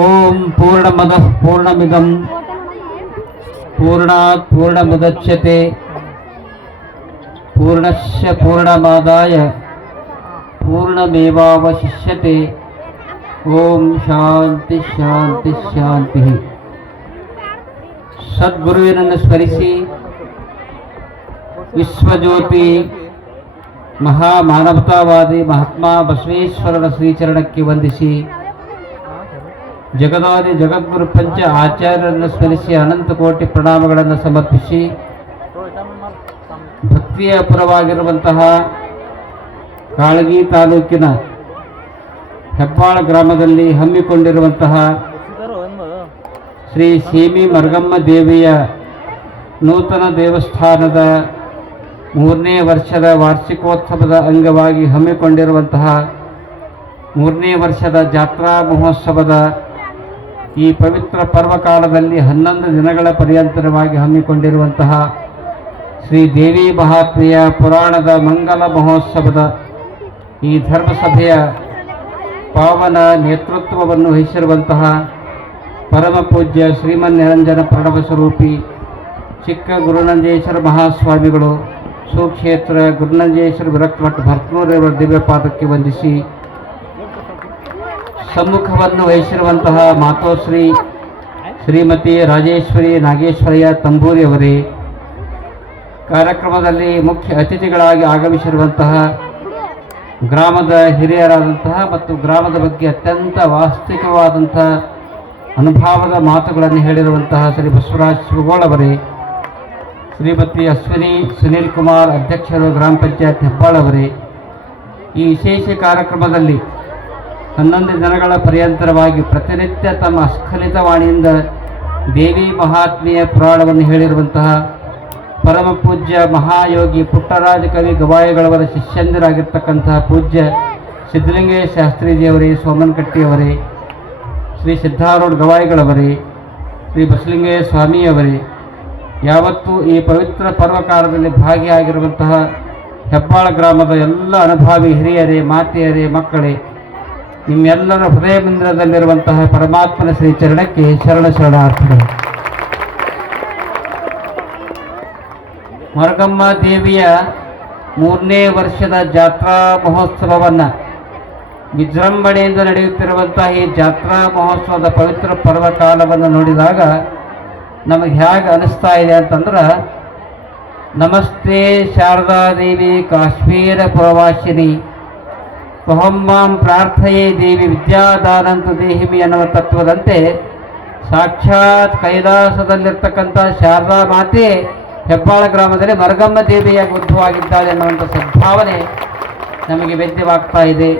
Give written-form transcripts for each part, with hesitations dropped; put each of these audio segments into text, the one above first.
ಓಂ ಪೂರ್ಣಮದಃ ಪೂರ್ಣಮಿದಂ ಪೂರ್ಣಾತ್ ಪೂರ್ಣಮುದಚ್ಯತೆ ಪೂರ್ಣಸ್ಯ ಪೂರ್ಣಮಾದಾಯ ಪೂರ್ಣಮೇವಾವಶಿಷ್ಯತೆ. ಓಂ ಶಾಂತಿ ಶಾಂತಿ ಶಾಂತಿ. ಸದ್ಗುರುವಿನನ್ನು ಸ್ಮರಿಸಿ ವಿಶ್ವಜ್ಯೋತಿ ಮಹಾಮಾನವತಾವಾದಿ ಮಹಾತ್ಮ ಬಸವೇಶ್ವರರ ಶ್ರೀಚರಣಕ್ಕೆ ವಂದಿಸಿ ಜಗದಾದಿ ಜಗದ್ಗುರು ಪಂಚ ಆಚಾರ್ಯರನ್ನು ಸ್ಮರಿಸಿ ಅನಂತ ಕೋಟಿ ಪ್ರಣಾಮಗಳನ್ನು ಸಮರ್ಪಿಸಿ ಭಕ್ತಿಯ ಪುರವಾಗಿರುವಂತಹ ಕಾಳಗಿ ತಾಲೂಕಿನ ಹೆಬ್ಬಾಳ ಗ್ರಾಮದಲ್ಲಿ ಹಮ್ಮಿಕೊಂಡಿರುವಂತಹ ಶ್ರೀ ಸೀಮಿ ಮರ್ಗಮ್ಮ ದೇವಿಯ ನೂತನ ದೇವಸ್ಥಾನದ 3ನೇ ವರ್ಷದ ವಾರ್ಷಿಕೋತ್ಸವದ ಅಂಗವಾಗಿ ಹಮ್ಮಿಕೊಂಡಿರುವಂತಹ 3ನೇ ವರ್ಷದ ಜಾತ್ರಾ ಮಹೋತ್ಸವದ ಈ ಪವಿತ್ರ ಪರ್ವಕಾಲದಲ್ಲಿ 11 ದಿನಗಳ ಪರ್ಯಂತರವಾಗಿ ಹಮ್ಮಿಕೊಂಡಿರುವಂತಹ ಶ್ರೀ ದೇವಿ ಮಹಾತ್ಮೆಯ ಪುರಾಣದ ಮಂಗಲ ಮಹೋತ್ಸವದ ಈ ಧರ್ಮಸಭೆಯ ಪಾವನ ನೇತೃತ್ವವನ್ನು ವಹಿಸಿರುವಂತಹ ಪರಮ ಪೂಜ್ಯ ಶ್ರೀಮನ್ ನಿರಂಜನ ಪ್ರಣವ ಸ್ವರೂಪಿ ಚಿಕ್ಕ ಗುರುನಂಜೇಶ್ವರ ಮಹಾಸ್ವಾಮಿಗಳು ಸುಕ್ಷೇತ್ರ ಗುರುನಂಜೇಶ್ವರ ವಿರಕ್ತಮಠ ಭರ್ತನೂರವರ ದಿವ್ಯಪಾದಕ್ಕೆ ವಂದಿಸಿ ಸಮ್ಮುಖವನ್ನು ವಹಿಸಿರುವಂತಹ ಮಾತೋಶ್ರೀ ಶ್ರೀಮತಿ ರಾಜೇಶ್ವರಿ ನಾಗೇಶ್ವರಯ್ಯ ತಂಬೂರಿ ಅವರೇ, ಕಾರ್ಯಕ್ರಮದಲ್ಲಿ ಮುಖ್ಯ ಅತಿಥಿಗಳಾಗಿ ಆಗಮಿಸಿರುವಂತಹ ಗ್ರಾಮದ ಹಿರಿಯರಾದಂತಹ ಮತ್ತು ಗ್ರಾಮದ ಬಗ್ಗೆ ಅತ್ಯಂತ ವಾಸ್ತವಿಕವಾದಂತಹ ಅನುಭವದ ಮಾತುಗಳನ್ನು ಹೇಳಿರುವಂತಹ ಶ್ರೀ ಬಸವರಾಜ್ ಸುಗೋಳ್ ಅವರೇ, ಶ್ರೀಮತಿ ಅಶ್ವಿನಿ ಸುನೀಲ್ ಕುಮಾರ್ ಅಧ್ಯಕ್ಷರು ಗ್ರಾಮ ಪಂಚಾಯತ್ ಹೆಬ್ಬಾಳ್ ಅವರೇ, ಈ ವಿಶೇಷ ಕಾರ್ಯಕ್ರಮದಲ್ಲಿ 11 ದಿನಗಳ ಪರ್ಯಂತರವಾಗಿ ಪ್ರತಿನಿತ್ಯ ತಮ್ಮ ಅಸ್ಖಲಿತ ವಾಣಿಯಿಂದ ದೇವಿ ಮಹಾತ್ಮೆಯ ಪುರಾಣವನ್ನು ಹೇಳಿರುವಂತಹ ಪರಮ ಪೂಜ್ಯ ಮಹಾಯೋಗಿ ಪುಟ್ಟರಾಜ ಕವಿ ಗವಾಯಿಗಳವರ ಶಿಷ್ಯಂದಿರಾಗಿರ್ತಕ್ಕಂತಹ ಪೂಜ್ಯ ಸಿದ್ಧಲಿಂಗೇಶ ಶಾಸ್ತ್ರೀಜಿಯವರೇ, ಸೋಮನಕಟ್ಟಿಯವರೇ, ಶ್ರೀ ಸಿದ್ಧಾರೂಢ ಗವಾಯಿಗಳವರೇ, ಶ್ರೀ ಬಸಲಿಂಗೇಶ ಸ್ವಾಮಿಯವರೇ, ಯಾವತ್ತೂ ಈ ಪವಿತ್ರ ಪರ್ವಕಾಲದಲ್ಲಿ ಭಾಗಿಯಾಗಿರುವಂತಹ ಹೆಬ್ಬಾಳ ಗ್ರಾಮದ ಎಲ್ಲ ಅನುಭವಿ ಹಿರಿಯರೇ, ಮಾತೆಯರೇ, ಮಕ್ಕಳೇ, ನಿಮ್ಮೆಲ್ಲರ ಹೃದಯ ಮಂದಿರದಲ್ಲಿರುವಂತಹ ಪರಮಾತ್ಮನ ಶ್ರೀಚರಣಕ್ಕೆ ಶರಣ ಶರಣಾರ್ಥಿಗಳು. ಮರಗಮ್ಮ ದೇವಿಯ 3ನೇ ವರ್ಷದ ಜಾತ್ರಾ ಮಹೋತ್ಸವವನ್ನು ವಿಜೃಂಭಣೆಯಿಂದ ನಡೆಯುತ್ತಿರುವಂತಹ ಈ ಜಾತ್ರಾ ಮಹೋತ್ಸವದ ಪವಿತ್ರ ಪರ್ವಕಾಲವನ್ನು ನೋಡಿದಾಗ ನಮಗೆ ಹೇಗೆ ಅನಿಸ್ತಾ ಇದೆ ಅಂತಂದ್ರೆ, ನಮಸ್ತೆ ಶಾರದಾದೇವಿ ಕಾಶ್ಮೀರ ಪುರವಾಸಿನಿ ತ್ವಹಮ್ಮಾಂ ಪ್ರಾರ್ಥಯೇ ದೇವಿ ವಿದ್ಯಾದಾನಂತು ದೇಹಿಮಿ ಅನ್ನುವ ತತ್ವದಂತೆ ಸಾಕ್ಷಾತ್ ಕೈಲಾಸದಲ್ಲಿರ್ತಕ್ಕಂಥ ಶಾರದಾ ಮಾತೆ ಹೆಬ್ಬಾಳ ಗ್ರಾಮದಲ್ಲಿ ಮರಗಮ್ಮ ದೇವಿಯಾಗಿ ಉದ್ಭವವಾಗಿದ್ದಾಳೆ ಅನ್ನುವಂಥ ಸದ್ಭಾವನೆ ನಮಗೆ ವೇದ್ಯವಾಗ್ತಾ ಇದೆ.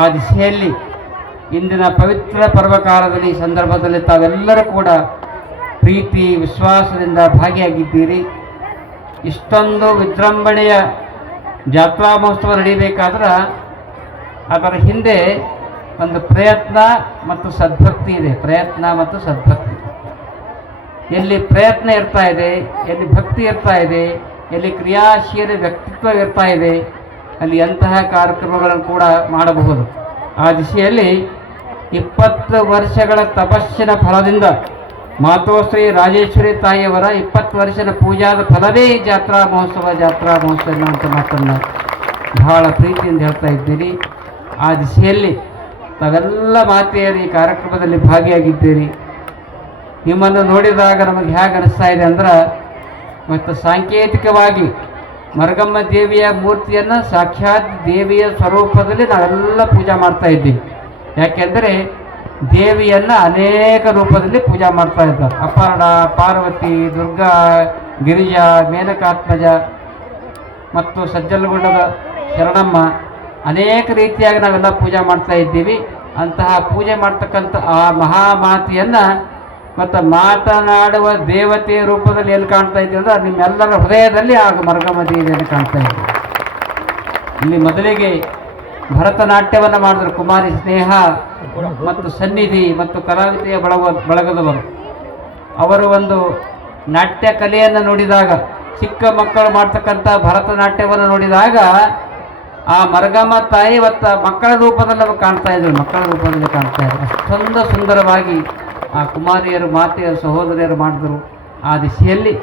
ಆ ದಿಶೆಯಲ್ಲಿ ಇಂದಿನ ಪವಿತ್ರ ಪರ್ವಕಾಲದಲ್ಲಿ ಈ ಸಂದರ್ಭದಲ್ಲಿ ತಾವೆಲ್ಲರೂ ಕೂಡ ಪ್ರೀತಿ ವಿಶ್ವಾಸದಿಂದ ಭಾಗಿಯಾಗಿದ್ದೀರಿ. ಇಷ್ಟೊಂದು ವಿಜೃಂಭಣೆಯ ಜಾತ್ರಾ ಮಹೋತ್ಸವ ನಡೀಬೇಕಾದ್ರೆ ಅದರ ಹಿಂದೆ ಒಂದು ಪ್ರಯತ್ನ ಮತ್ತು ಸದ್ಭಕ್ತಿ ಇದೆ. ಪ್ರಯತ್ನ ಮತ್ತು ಸದ್ಭಕ್ತಿ. ಎಲ್ಲಿ ಪ್ರಯತ್ನ ಇರ್ತಾ ಇದೆ, ಎಲ್ಲಿ ಭಕ್ತಿ ಇರ್ತಾ ಇದೆ, ಎಲ್ಲಿ ಕ್ರಿಯಾಶೀಲ ವ್ಯಕ್ತಿತ್ವ ಇರ್ತಾ ಇದೆ, ಅಲ್ಲಿ ಅಂತಹ ಕಾರ್ಯಕ್ರಮಗಳನ್ನು ಕೂಡ ಮಾಡಬಹುದು. ಆ ದಿಶೆಯಲ್ಲಿ 20 ವರ್ಷಗಳ ತಪಸ್ಸಿನ ಫಲದಿಂದ ಮಾತೋಶ್ರೀ ರಾಜೇಶ್ವರಿ ತಾಯಿಯವರ 20 ವರ್ಷದ ಪೂಜಾದ ಫಲವೇ ಜಾತ್ರಾ ಮಹೋತ್ಸವ ಅನ್ನುವಂಥ ಮಾತನ್ನು ಬಹಳ ಪ್ರೀತಿಯಿಂದ ಹೇಳ್ತಾ ಇದ್ದೀರಿ. ಆ ದಿಶೆಯಲ್ಲಿ ತಾವೆಲ್ಲ ಮಾತೆಯರು ಈ ಕಾರ್ಯಕ್ರಮದಲ್ಲಿ ಭಾಗಿಯಾಗಿದ್ದೀರಿ. ನಿಮ್ಮನ್ನು ನೋಡಿದಾಗ ನಮಗೆ ಹೇಗೆ ಅನಿಸ್ತಾ ಇದೆ ಅಂದ್ರೆ, ಮತ್ತು ಸಾಂಕೇತಿಕವಾಗಿ ಮರಗಮ್ಮ ದೇವಿಯ ಮೂರ್ತಿಯನ್ನು ಸಾಕ್ಷಾತ್ ದೇವಿಯ ಸ್ವರೂಪದಲ್ಲಿ ನಾವೆಲ್ಲ ಪೂಜೆ ಮಾಡ್ತಾ ಇದ್ದೀವಿ. ಯಾಕೆಂದರೆ ದೇವಿಯನ್ನು ಅನೇಕ ರೂಪದಲ್ಲಿ ಪೂಜೆ ಮಾಡ್ತಾ ಇದ್ದಾರೆ. ಅಪರ್ಣ, ಪಾರ್ವತಿ, ದುರ್ಗಾ, ಗಿರಿಜಾ, ಮೇನಕಾತ್ಮಜ ಮತ್ತು ಸಜ್ಜಲಗುಡ್ಡದ ಶರಣಮ್ಮ, ಅನೇಕ ರೀತಿಯಾಗಿ ನಾವೆಲ್ಲ ಪೂಜೆ ಮಾಡ್ತಾ ಇದ್ದೀವಿ. ಅಂತಹ ಪೂಜೆ ಮಾಡ್ತಕ್ಕಂಥ ಆ ಮಹಾಮಾತೆಯನ್ನು ಮತ್ತು ಮಾತನಾಡುವ ದೇವತೆಯ ರೂಪದಲ್ಲಿ ಎಲ್ಲಿ ಕಾಣ್ತಾ ಇದ್ದೀವಿ ಅಂದರೆ ನಿಮ್ಮೆಲ್ಲರ ಹೃದಯದಲ್ಲಿ ಆಗ ಮರಗಮ್ಮ ದೇವಿಯನ್ನು ಕಾಣ್ತಾ ಇದ್ದೀವಿ. ಇಲ್ಲಿ ಮೊದಲಿಗೆ ಭರತನಾಟ್ಯವನ್ನು ಮಾಡಿದ್ರು ಕುಮಾರಿ ಸ್ನೇಹ ಮತ್ತು ಸನ್ನಿಧಿ ಮತ್ತು ಕಲಾವಿದೆಯ ಬಳಗದವರು. ಅವರು ಒಂದು ನಾಟ್ಯ ಕಲೆಯನ್ನು ನೋಡಿದಾಗ, ಚಿಕ್ಕ ಮಕ್ಕಳು ಮಾಡ್ತಕ್ಕಂಥ ಭರತನಾಟ್ಯವನ್ನು ನೋಡಿದಾಗ ಆ ಮರಗಮ್ಮ ತಾಯಿ ಇವತ್ತು ಮಕ್ಕಳ ರೂಪದಲ್ಲಿ ನಾವು ಕಾಣ್ತಾ ಇದ್ರು, ಮಕ್ಕಳ ರೂಪದಲ್ಲಿ ಕಾಣ್ತಾ ಇದ್ರು. ಅಷ್ಟೊಂದು ಸುಂದರವಾಗಿ ಆ ಕುಮಾರಿಯರು ಮಾತೆಯರು ಸಹೋದರಿಯರು ಮಾಡಿದ್ರು. ಆ ದಿಶೆಯಲ್ಲಿ